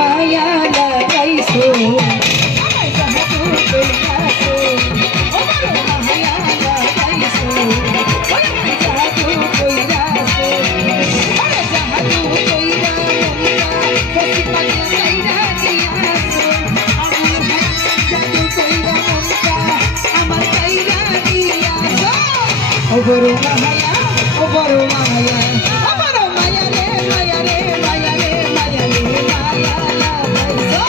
মায়া লাগাইছো ও বড় মায়া ও বড় মায়া ও বড় মায়া রে মায়া রে মায়া রে মায়া রে মায়া লাগাইছো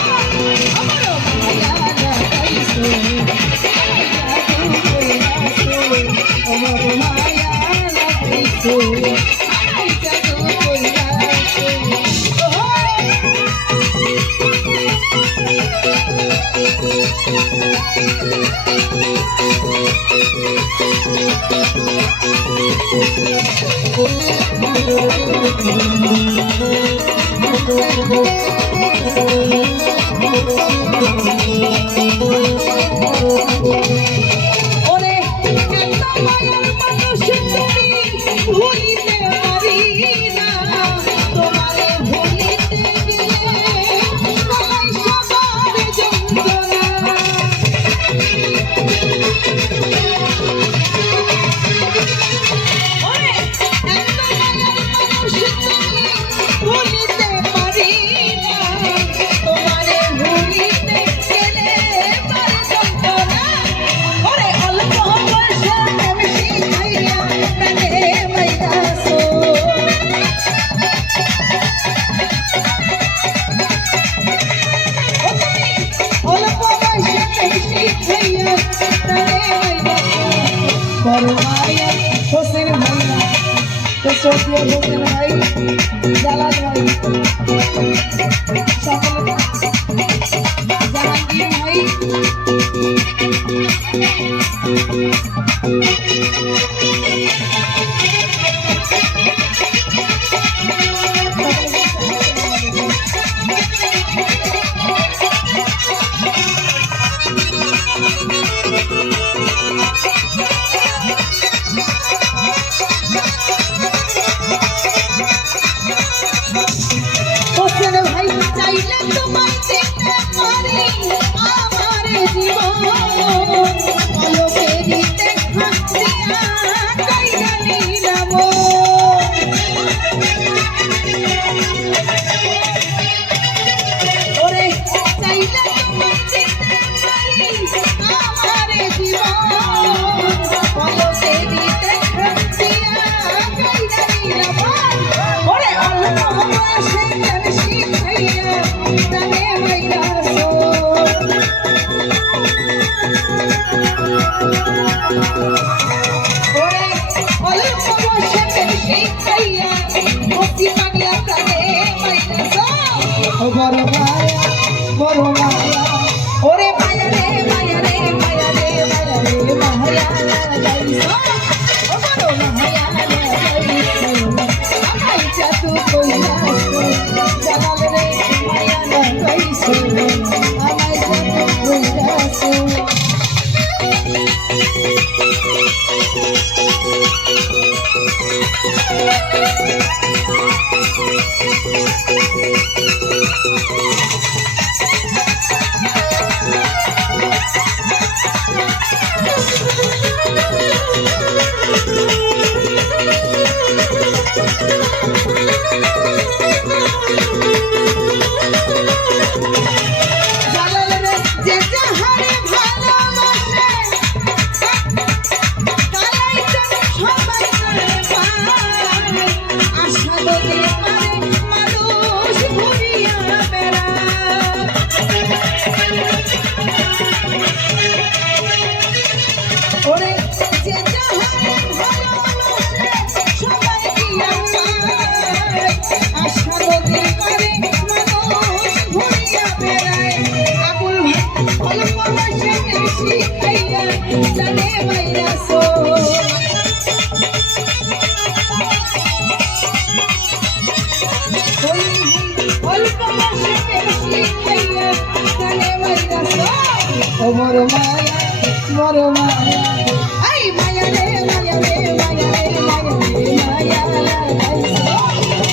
ও বড় মায়া লাগাইছো ও বড় মায়া লাগাইছো ওরে এত মায়ার মানুষ তুমি ভুলিতে পারি না তোমারে ভুলিতে গেলে তোমার সবার যন্ত্রণা ওরে এত মায়ার মানুষ তুমি ভুলিতে পারি না তোমারে ভুলিতে গেলে তোমার যন্ত্রণা ওরে অল্প বয়সে প্রেম শিখাইয়া প্রেমে মাইরাছো অল্প বয়সে প্রেম শিখাইয়া প্রেমে মাইরাছো বড় মায়া হোসেন ভাইয়া তো সফিয়া হোসেন ভাই জালাল ভাই সকলে জাহাঙ্গীর ভাই হোসেন ভাই চাইলে তোমায় দেখতে পারি আমার জীবন আলোকে দিতে হাসিয়া কাইরা নিলাম ওরে চাইলে তোমায় দেখতে পারি আমার জীবন আলোকে দিতে হাসিয়া কাইরা নিলাম ওরে অল্প বয়সে প্রেম শিখাইয়া প্রেমে মাইরাছো ওরে অল্প বয়সে প্রেম শিখাইয়া ভক্তি পাগলা প্রেমে মাইরাছো ও বড় মায়া বড় মায়া ওরে মায়া রে মায়া রে মায়া রে মায়া রে মায়া লাগাইছো ও বড় মায়া লাগাইছো আমায় জাদু কইরাছো জালাল রে মায়া লাগাইছো আমায় জাদু কইরাছো জালাল রে যে যাহারে ভালোবাসে তারাই যেন সবাই করে পায় আশা যদি পারে মানুষ ঘুরিয়া বেড়ায় ওরে যে যাহারে ভালোবাসে সবাই দিয়া পায় আশা যদি পারে মানুষ ঘুরিয়া বেড়ায় আবুল ভাই অল্প বয়সে প্রেম শিখাইয়া জানে মাইরাছো অল্প বয়সে প্রেম শিখাইয়া জানে মাইরাছো ও বড় মায়া বড় মায়া আই মায়া রে মায়া রে মায়া রে মায়া রে মায়া লাগাইছো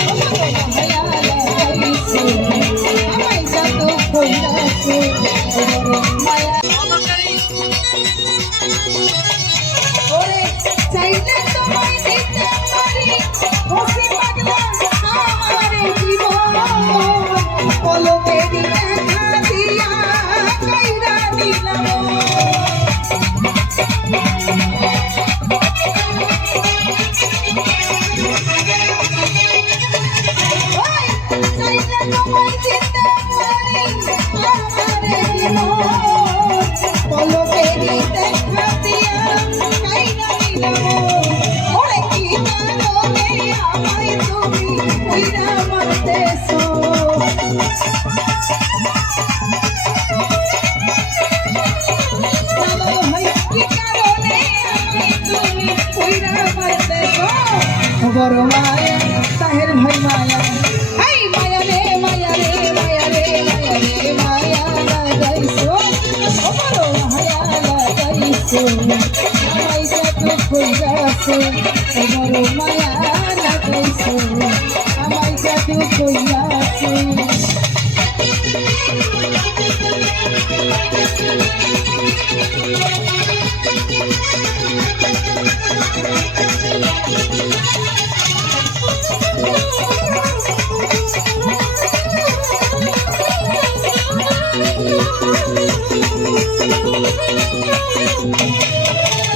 ও বড় মায়া লাগাইছো আমায় পলকে দেখা দিয়া কাইরা নিলাম ওরে কি কারণে আমায় তুমি কইরা মারতেছো বড় মায়া তাহের ভাই মায়া হাই মায়া রে মায়া রে মায়া রে মায়া রে মায়া লাগাইছো ও বড় মায়া লাগাইছো আমায় যত কইরাছো ও বড় মায়া লাগাইছো আমায় যত কইরাছো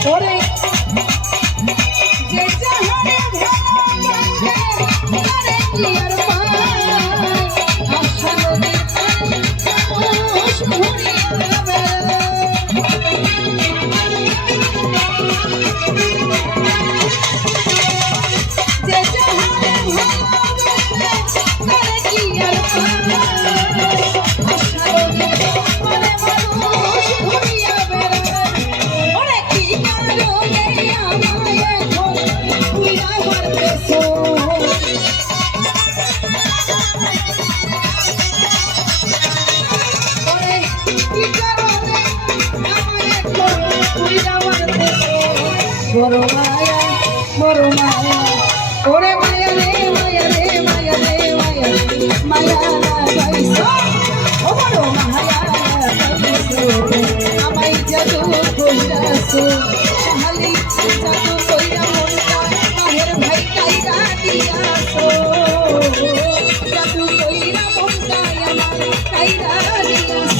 ওরে যে জাহানে ভালোবাসে তারে কি আর পায় আশা নদীর মানুষ ঘুরিয়া বেড়ায় যে জাহানে ভালোবাসে তারে কি আর পায় আশা নদীর মানুষ ঘুরিয়া বেড়ায় ওরে কি কারণে আমায় এখন পুইরা মারতেছো ওরে কি কারণে আমায় এখন পুইরা মারতেছো বড় মায়া ওরে মায়া রে মায়া রে মায়া রে মায়া রে মায়া লাগাইছো ও বড় মায়া লাগাইছো আমায় জাদু কইরাছো শাহালি জাদু কইরা মনটা মাহের ভাই কাইরা দিয়াছো জাদু কইরা মনটা আমার কাইরা দিয়াছো